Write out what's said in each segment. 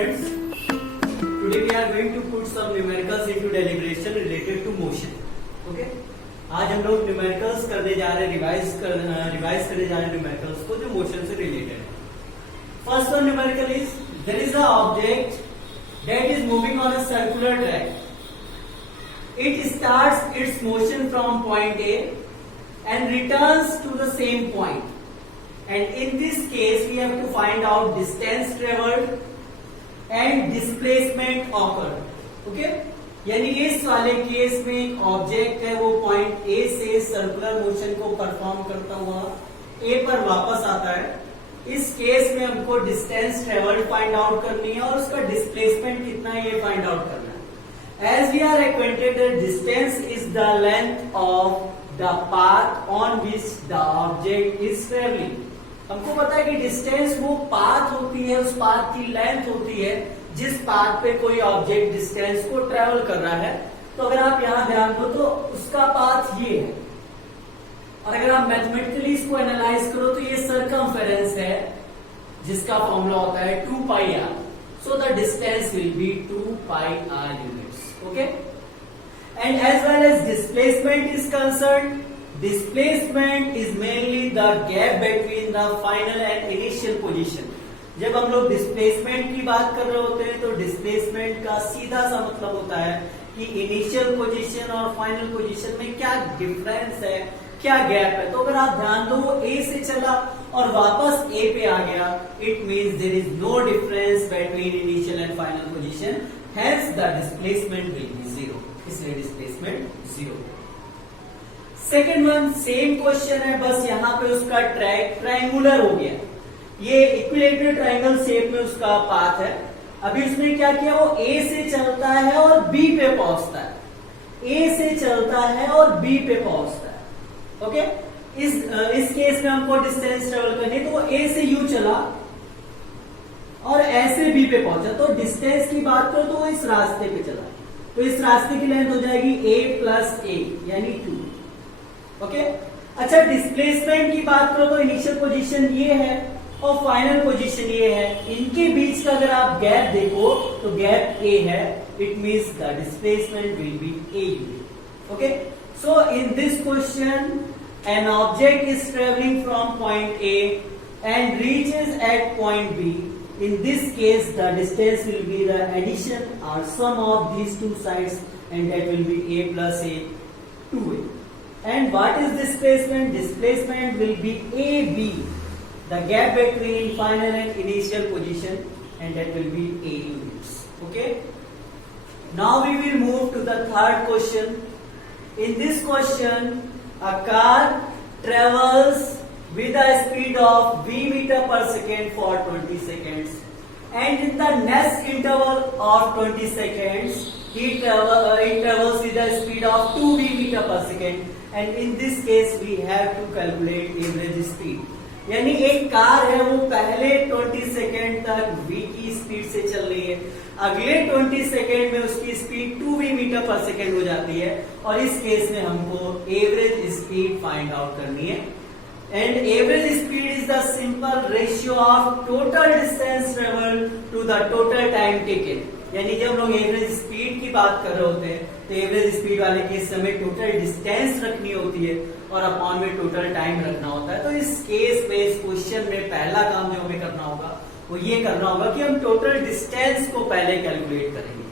students, today we are going to put some numericals into deliberation related to motion. Okay? आज हम लोग न्यूमेरिकल्स करने जा रहे हैं, रिवाइज करने जा रहे हैं न्यूमेरिकल्स को जो मोशन से रिलेटेड है. First one numerical is there is a object that is moving on a circular track. It starts its motion from point A and returns to the same point. And in this case, we have to find out distance traveled and displacement occurred. Okay? यानी इस वाले केस में एक ऑब्जेक्ट है, वो point A से circular motion को परफॉर्म करता हुआ ए पर वापस आता है. इस केस में हमको डिस्टेंस ट्रेवल्ड फाइंड आउट करनी है और उसका डिस्प्लेसमेंट कितना है ये फाइंड आउट करना है. As we are acquainted that distance is the length of the path on which the object is traveling. हमको पता है कि डिस्टेंस वो पाथ होती है, उस पाथ की लेंथ होती है जिस पाथ पे कोई ऑब्जेक्ट डिस्टेंस को ट्रेवल कर रहा है. तो अगर आप यहां ध्यान दो तो उसका पाथ ये है, और अगर आप मैथमेटिकली इसको एनालाइज करो तो ये सरकमफेरेंस है जिसका फॉर्मूला होता है 2 पाई are. So the distance will be 2 pi r units. Okay? And as well as displacement is concerned, displacement is mainly the gap between the final and initial position. जब हम लोग डिस्प्लेसमेंट की बात कर रहे होते हैं तो डिस्प्लेसमेंट का सीधा सा मतलब होता है कि इनिशियल पोजीशन और फाइनल पोजीशन में क्या डिफरेंस है, क्या गैप है. तो अगर आप ध्यान दो वो ए से चला और वापस ए पे आ गया, it means there is no difference between initial and final position, hence the displacement will be zero. इसलिए displacement zero. Second one same question है, बस यहाँ पे उसका ट्रैक ट्रायंगुलर हो गया. ये इक्विलेटरल ट्रायंगल शेप में उसका पाथ है. अभी उसने क्या किया, वो ए से चलता है और बी पे पहुंचता है. ए से चलता है और बी पे पहुंचता है. ओके? इस केस में हमको डिस्टेंस ट्रेवल करनी है, तो वो ए से यू चला और ऐसे बी पे पहुंचा. तो डिस्टेंस की बात करो तो वो इस रास्ते पे चला, तो इस रास्ते की लेंथ हो जाएगी a प्लस ए यानी 2. ओके? अच्छा, डिस्प्लेसमेंट की बात करो तो इनिशियल पोजीशन ये है और फाइनल पोजीशन ये है. इनके बीच का अगर आप गैप देखो तो गैप a है. It means the displacement will B a unit. Okay? So in this question, an object is traveling from point A and reaches at point B. In this case, the distance will be the addition or sum of these two sides, and that will be A plus A 2A. And what is displacement? Displacement will be AB, the gap between final and initial position, and that will be A units. Okay? Now we will move to the third question. In this question, a car travels with a speed of v meter per second for 20 seconds, and in the next interval of 20 seconds, it travels with a speed of 2 v meter per second. And in this case, we have to calculate average speed. यानी एक कार है, वो पहले 20 सेकेंड तक v की स्पीड से चल रही है, अगले 20 सेकेंड में उसकी स्पीड 2v मीटर पर सेकेंड हो जाती है, और इस केस में हमको एवरेज स्पीड फाइंड आउट करनी है. And average speed is the simple ratio of total distance travel to the total time taken. यानी जब लोग एवरेज स्पीड की बात कर रहे होते हैं तो एवरेज स्पीड वाले केस से हमें टोटल डिस्टेंस रखनी होती है और अपॉन में टोटल टाइम रखना होता है. तो इस केस में, इस क्वेश्चन में पहला काम जो हमें करना होगा वो ये करना होगा कि हम टोटल डिस्टेंस को पहले कैलकुलेट करेंगे.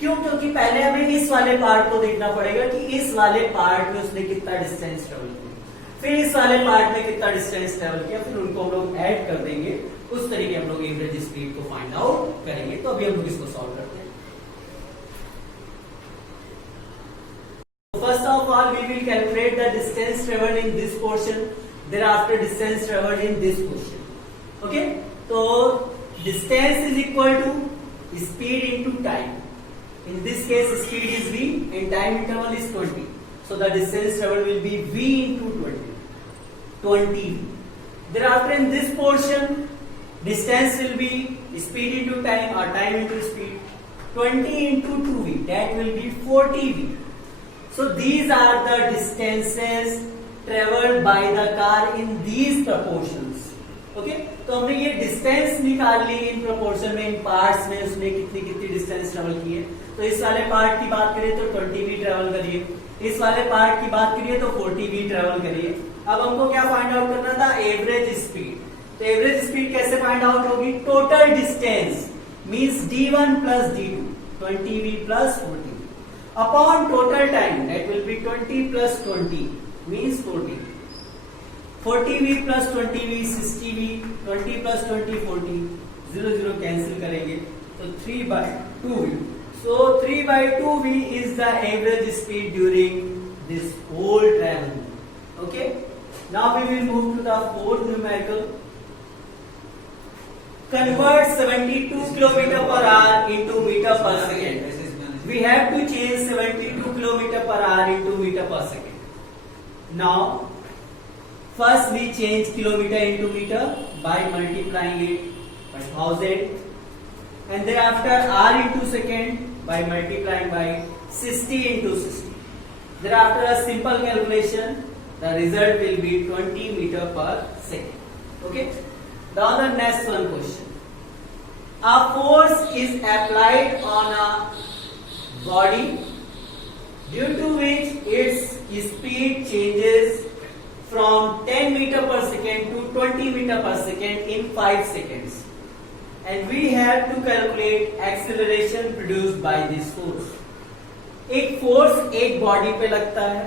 क्यों? क्योंकि पहले हमें इस वाले पार्ट को देखना पड़ेगा कि इस वाले पार्ट में उसने कितना डिस्टेंस ट्रेवल किया, फिर इस वाले पार्ट में कितना डिस्टेंस ट्रेवल किया, फिर उनको हम लोग ऐड कर देंगे. उस तरीके हम लोग एवरेज स्पीड को फाइंड आउट करेंगे. तो अभी हम लोग इसको सॉल्व करते हैं. First of all, we will calculate the distance traveled in this portion. Thereafter, distance traveled in this portion. Okay? So, distance is equal to speed into time. In this case, speed is v and time interval is 20. So, the distance traveled will be v into 20. 20v. Thereafter, in this portion, distance will be speed into time or time into speed. 20 into 2v. That will be 40v. So these are the distances traveled by the car in these proportions. Okay, तो हमने ये डिस्टेंस निकाल ली in proportion में, इन पार्ट्स में उसने कितनी कितनी distance travel की है। तो इस वाले पार्ट की बात करिए तो 20v ट्रेवल करिए, इस वाले पार्ट की बात करिए तो 40v ट्रेवल करिए। अब हमको क्या फाइंड आउट करना था, एवरेज स्पीड। तो एवरेज स्पीड कैसे फाइंड आउट होगी, total distance means d1 plus d2 20v plus 40 upon total time, that will be 20 प्लस 20 मींस 40, 40v प्लस 20v 60v, 20 प्लस 20 40, 0 0 कैंसिल करेंगे तो 3/2v। So 3/2v is the average speed during this whole travel. Okay. Now we will move to the fourth numerical. Convert 72 km/h into meter per second. We have to change 72 km/h into meter per second. Now first we change kilometer into meter by multiplying it by 1000, and thereafter r into second by multiplying by 60 into 60. Thereafter a simple calculation, the result will be 20 meter per second. Okay. Now the next one question. A force is applied on a body due to which its speed changes from 10 meter per second to 20 meter per second in 5 seconds, and we have to calculate acceleration produced by this force. एक फोर्स एक बॉडी पे लगता है,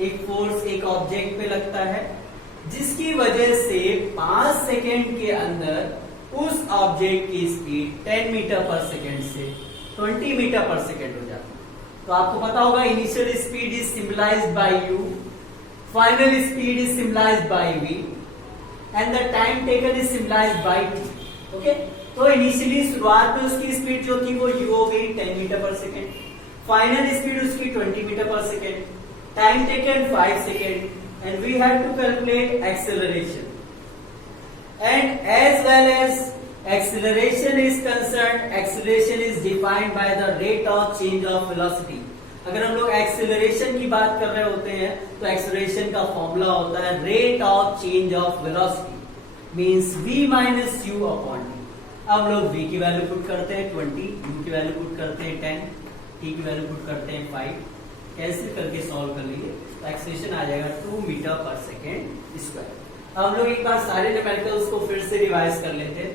एक फोर्स एक ऑब्जेक्ट पे लगता है, जिसकी वजह से 5 सेकेंड के अंदर उस ऑब्जेक्ट की स्पीड 10 मीटर पर सेकेंड से 20 मीटर पर सेकेंड हो जाती है। तो आपको पता होगा initial speed is symbolized by u, final speed is symbolized by v, and the time taken is symbolized by t। Okay, तो इनिशियली शुरुआत में उसकी स्पीड जो थी वो u हो गई 10 मीटर पर सेकेंड, फाइनल स्पीड उसकी 20 मीटर पर second, time taken 5 second, and we have to calculate acceleration. And as well as acceleration is concerned, acceleration is defined by the rate of change of velocity. अगर हम लोग acceleration की बात कर रहे होते हैं तो acceleration का फॉर्मूला होता है rate of change of velocity means v minus u upon t. अब लोग v की वैल्यू पुट करते हैं 20, u की वैल्यू पुट करते हैं 10, t की वैल्यू पुट करते हैं 5, कैंसिल करके सॉल्व कर लीजिए तो एक्सेलरेशन आ जाएगा 2 मीटर पर सेकेंड स्क्वायर। अब हम लोग एक बार सारे न्यूमेरिकल्स को फिर से रिवाइज कर लेते हैं।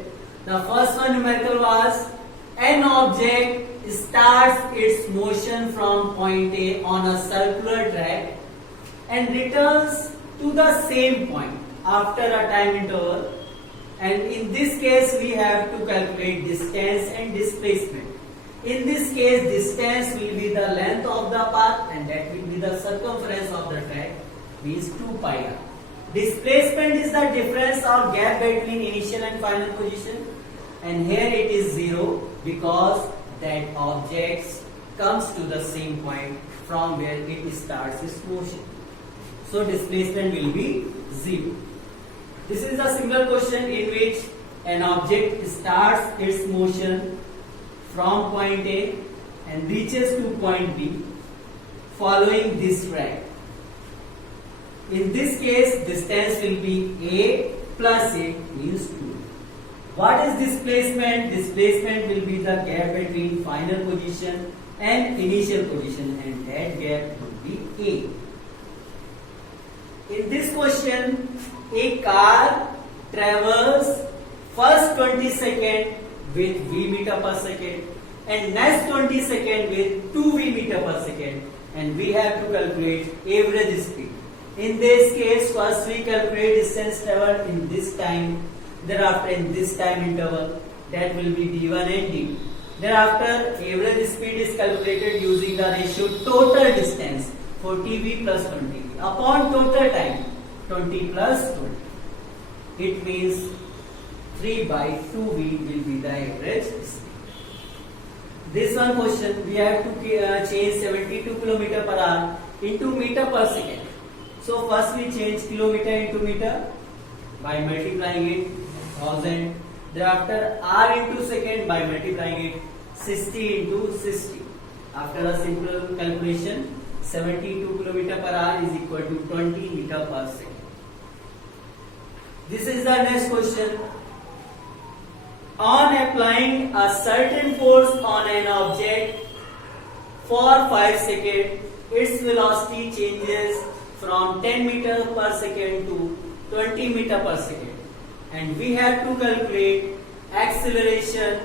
The first one numerical was an object starts its motion from point A on a circular track and returns to the same point after a time interval, and in this case we have to calculate distance and displacement. In this case, distance will be the length of the path and that will be the circumference of the track, means 2 pi r. Displacement is the difference or gap between initial and final position, and here it is 0 because that object comes to the same point from where it starts its motion. So displacement will be 0. This is a similar question in which an object starts its motion from point A and reaches to point B following this track. In this case, distance will be A plus A means 2. What is displacement? Displacement will be the gap between final position and initial position, and that gap will be A. In this question, a car travels first 20 seconds with v meter per second and next 20 seconds with 2v meter per second, and we have to calculate average speed. In this case, first we calculate distance traveled in this time, thereafter in this time interval, that will be d1 and d2. Thereafter average speed is calculated using the ratio total distance 40v plus 20v upon total time 20 plus 20. It means 3/2v will be the average speed. This one question we have to change 72 km/h into meter per second. So first we change kilometer into meter by multiplying it 1000. Thereafter r into second by multiplying it 60 into 60. After a simple calculation, 72 km/h is equal to 20 meter per second. This is the next question. On applying a certain force on an object for 5 seconds, its velocity changes from 10 meter per second to 20 meter per second. And we have to calculate acceleration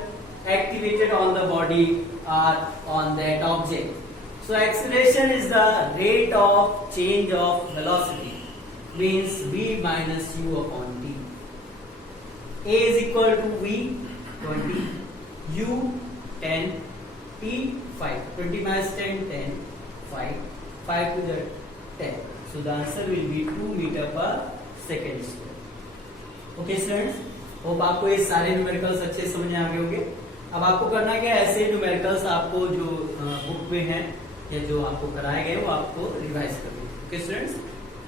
activated on the body or on that object. So acceleration is the rate of change of velocity, means v minus u upon t. A is equal to v 20, u 10, t 5. 20 minus 10, 10, 5. 5 to the 10. So the answer will be 2 meter per second square. Okay students, hope आपको ये सारे न्यूमेरिकल्स अच्छे समझ में आ गए होंगे। अब आपको करना क्या है, ऐसे न्यूमेरिकल्स आपको जो बुक में है या जो आपको कराए गए वो आपको रिवाइज करनी है। Okay students,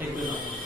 thank you.